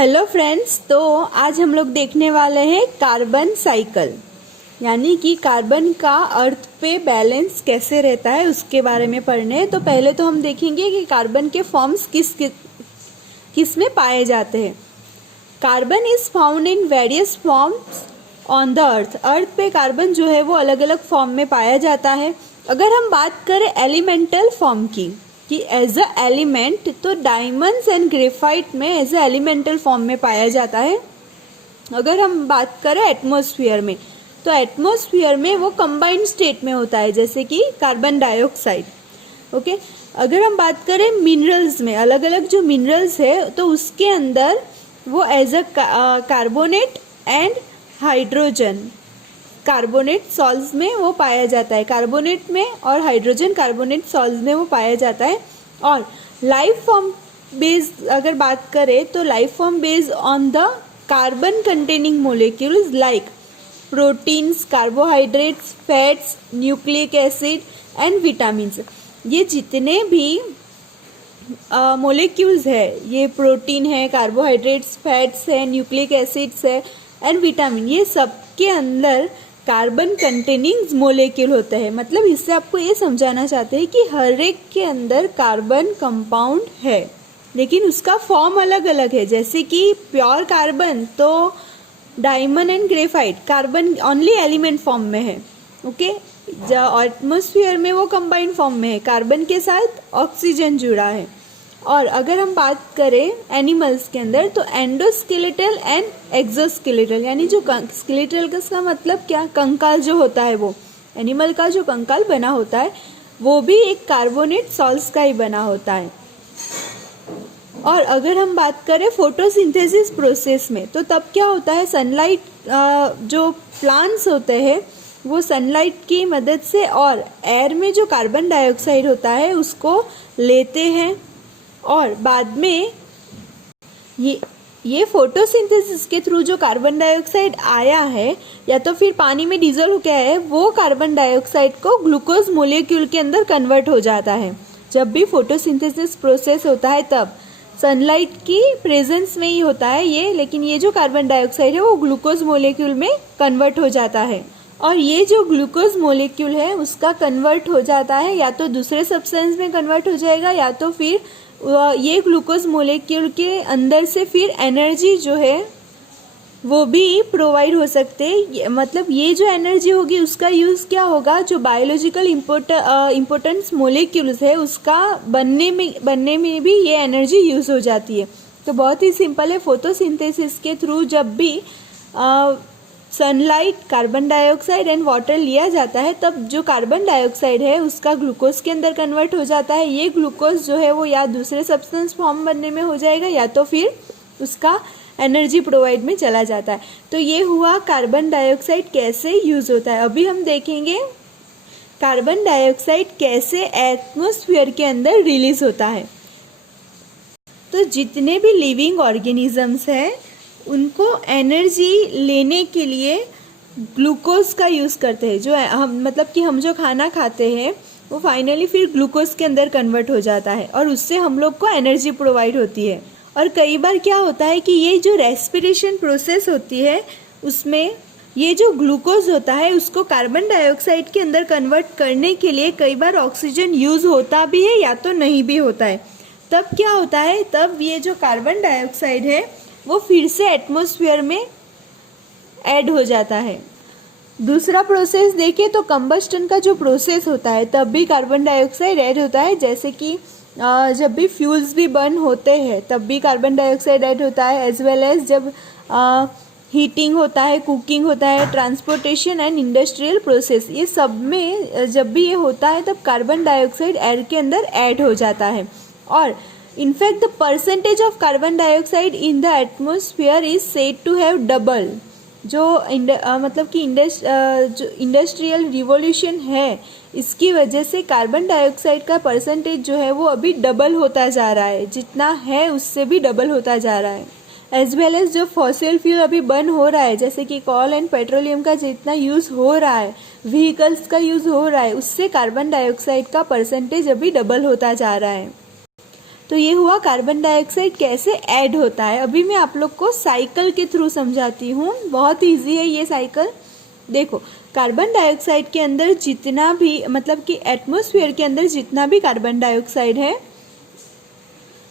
Hello friends, तो आज हम लोग देखने वाले हैं कार्बन साइकिल, यानी कि कार्बन का अर्थ पे बैलेंस कैसे रहता है उसके बारे में पढ़ने। तो पहले तो हम देखेंगे कि कार्बन के फॉर्म्स किस में पाए जाते हैं। Carbon is found in various forms on the earth पे कार्बन जो है वो अलग अलग फॉर्म में पाया जाता है। अगर हम बात करें एलिमेंटल फॉर्म की कि एज अ एलिमेंट, तो डायमंड्स एंड ग्रेफाइट में एज अ एलिमेंटल फॉर्म में पाया जाता है। अगर हम बात करें एटमॉस्फेयर में, तो एटमॉस्फेयर में वो कंबाइंड स्टेट में होता है, जैसे कि कार्बन डाइऑक्साइड। ओके, अगर हम बात करें मिनरल्स में, अलग अलग जो मिनरल्स है तो उसके अंदर वो as a carbonate and hydrogen carbonate salts में वो पाया जाता है। कार्बोनेट में और हाइड्रोजन कार्बोनेट सॉल्ट्स में वो पाया जाता है। और लाइफ फॉर्म बेस अगर बात करें तो life form based on the carbon containing molecules like proteins, carbohydrates, fats, nucleic acid and vitamins. ये जितने भी मोलिक्यूल्स है, ये प्रोटीन है, कार्बोहाइड्रेट्स, फैट्स है, न्यूक्लिक एसिड्स है एंड विटामिन, ये सब के अंदर कार्बन कंटेनिंग मोलिक्यूल होते हैं। मतलब इससे आपको ये समझाना चाहते हैं कि हर एक के अंदर कार्बन कंपाउंड है, लेकिन उसका फॉर्म अलग अलग है। जैसे कि प्योर कार्बन तो diamond and graphite carbon only element form में है। ओके, एटमॉस्फेयर में वो कंबाइंड फॉर्म में है, कार्बन के साथ ऑक्सीजन जुड़ा है। और अगर हम बात करें एनिमल्स के अंदर, तो एंडोस्केलेटल एंड एक्सोस्केलेटल, यानी जो स्केलेटल का मतलब क्या, कंकाल जो होता है, वो एनिमल का जो कंकाल बना होता है वो भी एक कार्बोनेट सॉल्ट्स का ही बना होता है। और अगर हम बात करें फोटोसिंथेसिस प्रोसेस में, तो तब क्या होता है, सनलाइट जो प्लांट्स होते हैं वो सनलाइट की मदद से और एयर में जो कार्बन डाइऑक्साइड होता है उसको लेते हैं, और बाद में ये फोटोसिंथेसिस के थ्रू जो कार्बन डाइऑक्साइड आया है या तो फिर पानी में डिजोल्व हो गया है, वो कार्बन डाइऑक्साइड को ग्लूकोज मोलिक्यूल के अंदर कन्वर्ट हो जाता है। जब भी फोटोसिंथेसिस प्रोसेस होता है तब सनलाइट की प्रेजेंस में ही होता है ये, लेकिन ये जो कार्बन डाइऑक्साइड है वो ग्लूकोज मोलिक्यूल में कन्वर्ट हो जाता है। और ये जो ग्लूकोज मोलिक्यूल है उसका कन्वर्ट हो जाता है, या तो दूसरे सब्सटेंस में कन्वर्ट हो जाएगा, या तो फिर ये ग्लूकोज मोलिक्यूल के अंदर से फिर एनर्जी जो है वो भी प्रोवाइड हो सकते हैं। मतलब ये जो एनर्जी होगी उसका यूज़ क्या होगा, जो बायोलॉजिकल इम्पोर्टेंस मोलिक्यूल्स है उसका बनने में भी ये एनर्जी यूज़ हो जाती है। तो बहुत ही सिंपल है, फोटोसिंथेसिस के थ्रू जब भी sunlight, carbon dioxide and water लिया जाता है, तब जो कार्बन डाइऑक्साइड है उसका ग्लूकोज के अंदर कन्वर्ट हो जाता है। ये ग्लूकोज जो है वो या दूसरे सब्सटेंस फॉर्म बनने में हो जाएगा, या तो फिर उसका एनर्जी प्रोवाइड में चला जाता है। तो ये हुआ कार्बन डाइऑक्साइड कैसे यूज होता है। अभी हम देखेंगे कार्बन डाइऑक्साइड कैसे एटमॉस्फेयर के अंदर रिलीज होता है। तो जितने भी लिविंग ऑर्गेनिजम्स हैं उनको एनर्जी लेने के लिए ग्लूकोज का यूज़ करते हैं। जो हम जो खाना खाते हैं वो फाइनली फिर ग्लूकोज के अंदर कन्वर्ट हो जाता है और उससे हम लोग को एनर्जी प्रोवाइड होती है। और कई बार क्या होता है कि ये जो रेस्पिरेशन प्रोसेस होती है उसमें ये जो ग्लूकोज होता है उसको कार्बन डाइऑक्साइड के अंदर कन्वर्ट करने के लिए कई बार ऑक्सीजन यूज़ होता भी है या तो नहीं भी होता है। तब क्या होता है, तब ये जो कार्बन डाइऑक्साइड है वो फिर से एटमॉस्फेयर में ऐड हो जाता है। दूसरा प्रोसेस देखिए तो कंबस्टन का जो प्रोसेस होता है तब भी कार्बन डाइऑक्साइड ऐड होता है। जैसे कि जब भी फ्यूल्स भी बर्न होते हैं तब भी कार्बन डाइऑक्साइड ऐड होता है, एज वेल एज जब हीटिंग होता है, कुकिंग होता है, ट्रांसपोर्टेशन एंड इंडस्ट्रियल प्रोसेस, ये सब में जब भी ये होता है तब कार्बन डाइऑक्साइड एयर के अंदर ऐड हो जाता है। और in fact the percentage of carbon dioxide in the atmosphere is said to have double। जो मतलब कि जो इंडस्ट्रियल रिवॉल्यूशन है इसकी वजह से कार्बन डाइऑक्साइड का परसेंटेज जो है वो अभी डबल होता जा रहा है, जितना है उससे भी डबल होता जा रहा है। एज वेल एज जो फॉसिल फ्यूल अभी बर्न हो रहा है, जैसे कि कोल एंड पेट्रोलियम का जितना यूज़ हो रहा है, व्हीकल्स का यूज़ हो रहा है, उससे कार्बन डाइऑक्साइड का परसेंटेज अभी डबल होता जा रहा है। तो ये हुआ कार्बन डाइऑक्साइड कैसे ऐड होता है। अभी मैं आप लोग को साइकिल के थ्रू समझाती हूँ, बहुत ईजी है ये साइकिल। देखो, कार्बन डाइऑक्साइड के अंदर जितना भी मतलब कि एटमॉस्फेयर के अंदर जितना भी कार्बन डाइऑक्साइड है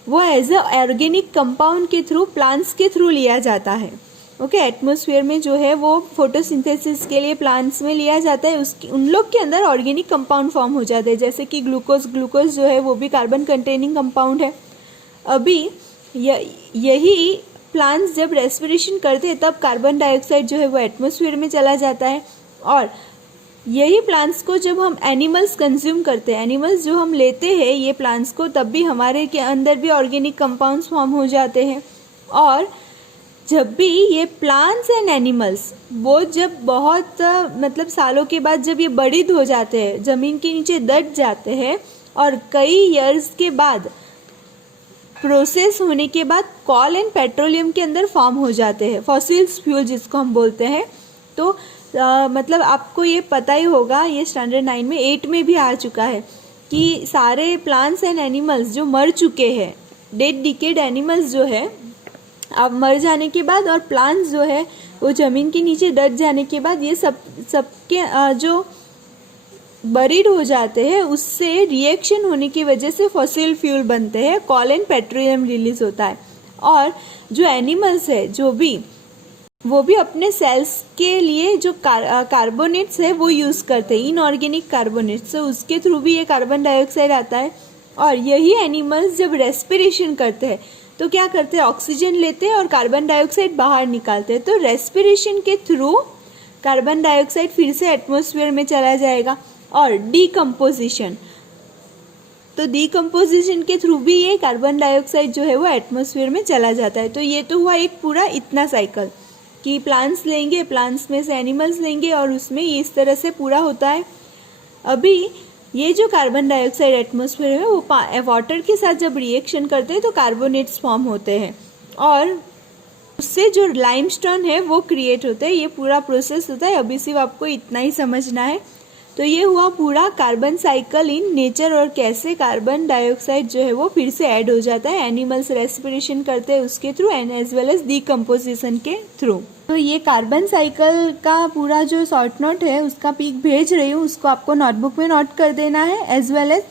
वो एज अ ऑर्गेनिक कंपाउंड के थ्रू, प्लांट्स के थ्रू लिया जाता है। ओके, एटमॉस्फेयर में जो है वो फोटोसिंथेसिस के लिए प्लांट्स में लिया जाता है, उसकी उन लोग के अंदर ऑर्गेनिक कंपाउंड फॉर्म हो जाते हैं, जैसे कि ग्लूकोज जो है वो भी कार्बन कंटेनिंग कंपाउंड है। अभी यही प्लांट्स जब रेस्पिरेशन करते हैं तब कार्बन डाइऑक्साइड जो है वो एटमॉस्फेयर में चला जाता है, और यही प्लांट्स को जब हम एनिमल्स कंज्यूम करते हैं, एनिमल्स जो हम लेते हैं ये प्लांट्स को, तब भी हमारे के अंदर भी ऑर्गेनिक कंपाउंड्स फॉर्म हो जाते हैं। और जब भी ये प्लांट्स एंड एनिमल्स वो जब बहुत मतलब सालों के बाद जब ये बड़ीद हो जाते हैं, ज़मीन के नीचे दट जाते हैं, और कई इयर्स के बाद प्रोसेस होने के बाद कॉल एंड पेट्रोलियम के अंदर फॉर्म हो जाते हैं, फॉसिल्स फ्यूल जिसको हम बोलते हैं। तो मतलब आपको ये पता ही होगा, ये स्टैंडर्ड 9 में 8 में भी आ चुका है कि सारे प्लांट्स एंड एनिमल्स जो मर चुके हैं, डेड डिकेड एनिमल्स जो है अब मर जाने के बाद, और प्लांट्स जो है वो ज़मीन के नीचे दट जाने के बाद, ये सबके जो बरीड हो जाते हैं, उससे रिएक्शन होने की वजह से फॉसिल फ्यूल बनते हैं, कॉल एंड पेट्रोलियम रिलीज होता है। और जो एनिमल्स है वो भी अपने सेल्स के लिए जो कार्बोनेट्स है वो यूज़ करते हैं, इनऑर्गेनिक कार्बोनेट्स, तो उसके थ्रू भी ये कार्बन डाइऑक्साइड आता है। और यही एनिमल्स जब रेस्पिरेशन करते हैं तो क्या करते हैं, ऑक्सीजन लेते हैं और कार्बन डाइऑक्साइड बाहर निकालते हैं। तो रेस्पिरेशन के थ्रू कार्बन डाइऑक्साइड फिर से एटमॉस्फेयर में चला जाएगा। और डीकम्पोजिशन, तो डीकम्पोजिशन के थ्रू भी ये कार्बन डाइऑक्साइड जो है वो एटमॉस्फेयर में चला जाता है। तो ये तो हुआ एक पूरा इतना साइकिल कि प्लांट्स लेंगे, प्लांट्स में से एनिमल्स लेंगे, और उसमें ये इस तरह से पूरा होता है। अभी ये जो कार्बन डाइऑक्साइड एटमॉस्फेयर है वो वाटर के साथ जब रिएक्शन करते हैं तो कार्बोनेट्स फॉर्म होते हैं, और उससे जो लाइमस्टोन है वो क्रिएट होता है। ये पूरा प्रोसेस होता है। अभी सिर्फ आपको इतना ही समझना है। तो ये हुआ पूरा कार्बन साइकिल इन नेचर, और कैसे कार्बन डाइऑक्साइड जो है वो फिर से ऐड हो जाता है, एनिमल्स रेस्पिरेशन करते हैं उसके through, and as well as decomposition के थ्रू। तो ये कार्बन साइकिल का पूरा जो शॉर्ट नोट है उसका पिक भेज रही हूँ, उसको आपको नोटबुक में नोट कर देना है। एज वेल एज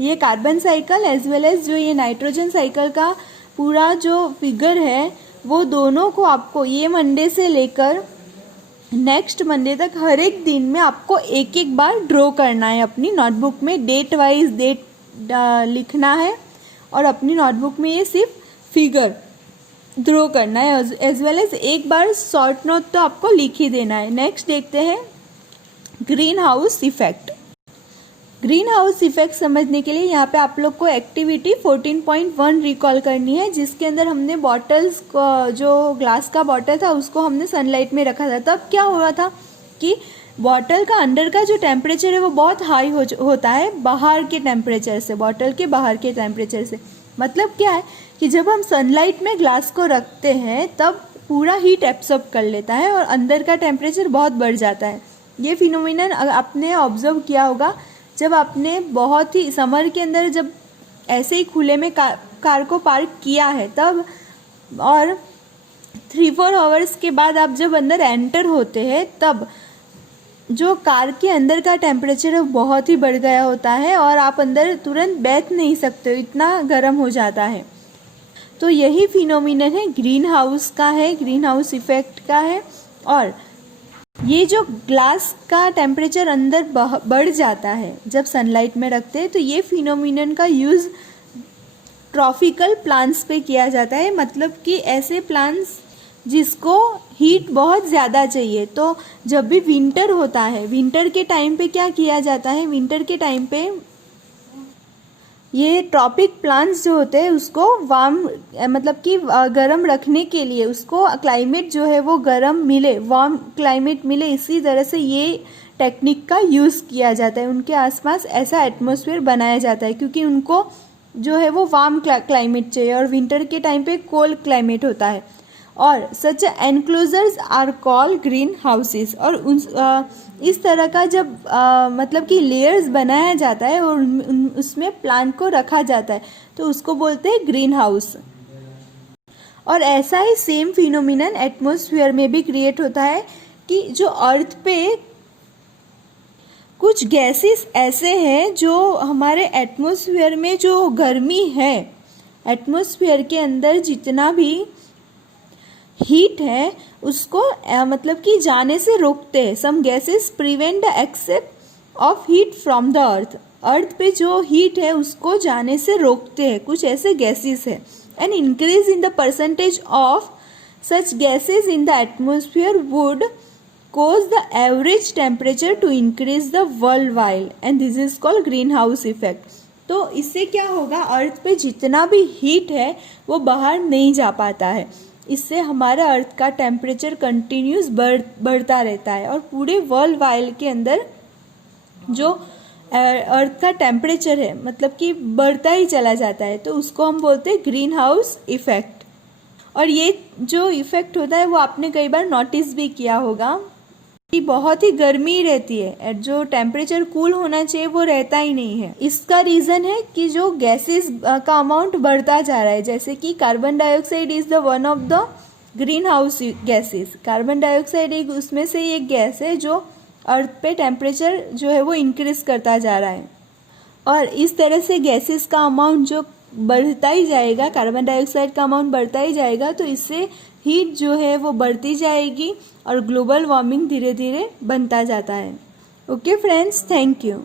ये carbon cycle as well as जो ये नाइट्रोजन साइकिल का पूरा जो फिगर है वो दोनों को आपको ये मंडे से लेकर नेक्स्ट मंडे तक हर एक दिन में आपको एक एक बार ड्रॉ करना है। अपनी नोटबुक में डेट वाइज डेट लिखना है, और अपनी नोटबुक में ये सिर्फ फिगर ड्रॉ करना है। एज वेल एज एक बार शॉर्ट नोट तो आपको लिख ही देना है। नेक्स्ट देखते हैं green house effect. Green house effect समझने के लिए यहाँ पे आप लोग को एक्टिविटी 14.1 रिकॉल करनी है, जिसके अंदर हमने बॉटल्स जो ग्लास का बॉटल था उसको हमने सनलाइट में रखा था। तब क्या हुआ था कि बॉटल का अंदर का जो टेम्परेचर है वो बहुत हाई होता है बाहर के टेम्परेचर से, बॉटल के बाहर के टेम्परेचर से। मतलब क्या है कि जब हम सनलाइट में ग्लास को रखते हैं तब पूरा हीट एब्सॉर्ब कर लेता है और अंदर का टेम्परेचर बहुत बढ़ जाता है। ये फिनोमिनन आपने ऑब्जर्व किया होगा जब आपने बहुत ही समर के अंदर जब ऐसे ही खुले में कार को पार्क किया है तब, और 3-4 आवर्स के बाद आप जब अंदर एंटर होते हैं तब जो कार के अंदर का टेम्परेचर है बहुत ही बढ़ गया होता है और आप अंदर तुरंत बैठ नहीं सकते हो, इतना गर्म हो जाता है। तो यही फिनोमिनन है ग्रीन हाउस का है, ग्रीन हाउस इफेक्ट का है। और ये जो ग्लास का टेम्परेचर अंदर बढ़ जाता है जब सनलाइट में रखते हैं, तो ये फिनोमिनन का यूज़ ट्रॉपिकल प्लांट्स पे किया जाता है। मतलब कि ऐसे प्लांट्स जिसको हीट बहुत ज़्यादा चाहिए। तो जब भी विंटर होता है, विंटर के टाइम पे क्या किया जाता है, विंटर के टाइम पे ये ट्रॉपिक प्लांट्स जो होते हैं उसको वार्म मतलब कि गर्म रखने के लिए, उसको क्लाइमेट जो है वो गर्म मिले, वार्म क्लाइमेट मिले, इसी तरह से ये टेक्निक का यूज़ किया जाता है। उनके आसपास ऐसा एटमॉस्फेयर बनाया जाता है क्योंकि उनको जो है वो वार्म क्लाइमेट चाहिए और विंटर के टाइम पे कोल्ड क्लाइमेट होता है। और such enclosures are call greenhouses. और इस तरह का जब मतलब कि लेयर्स बनाया जाता है और उसमें प्लांट को रखा जाता है तो उसको बोलते हैं ग्रीन हाउस। और ऐसा ही सेम फिनोमिनन एटमॉस्फेयर में भी क्रिएट होता है कि जो अर्थ पे कुछ गैसेस ऐसे हैं जो हमारे एटमॉस्फेयर में जो गर्मी है, एटमॉस्फेयर के अंदर जितना भी हीट है उसको मतलब कि जाने से रोकते हैं। Some gases prevent the except of heat from the earth. Earth पे जो हीट है उसको जाने से रोकते हैं, कुछ ऐसे गैसेस है। An increase in the percentage of such gases in the atmosphere would cause the average temperature to increase the worldwide and this is called greenhouse effect। तो इससे क्या होगा, अर्थ पे जितना भी हीट है वो बाहर नहीं जा पाता है, इससे हमारा अर्थ का टेम्परेचर कंटिन्यूस बढ़ता रहता है और पूरे वर्ल्ड वाइड के अंदर जो अर्थ का टेम्परेचर है मतलब कि बढ़ता ही चला जाता है, तो उसको हम बोलते हैं ग्रीन हाउस इफेक्ट। और ये जो इफेक्ट होता है वो आपने कई बार नोटिस भी किया होगा कि बहुत ही गर्मी रहती है, जो टेम्परेचर कूल होना चाहिए वो रहता ही नहीं है। इसका रीज़न है कि जो गैसेस का अमाउंट बढ़ता जा रहा है, जैसे कि carbon dioxide is the one of the green house gases. Carbon dioxide एक उसमें से एक गैस है जो अर्थ पे टेम्परेचर जो है वो इंक्रीज करता जा रहा है। और इस तरह से गैसेस का अमाउंट जो बढ़ता ही जाएगा, कार्बन डाइऑक्साइड का अमाउंट बढ़ता ही जाएगा, तो इससे हीट जो है वो बढ़ती जाएगी और ग्लोबल वार्मिंग धीरे धीरे बनता जाता है। Okay friends, thank you.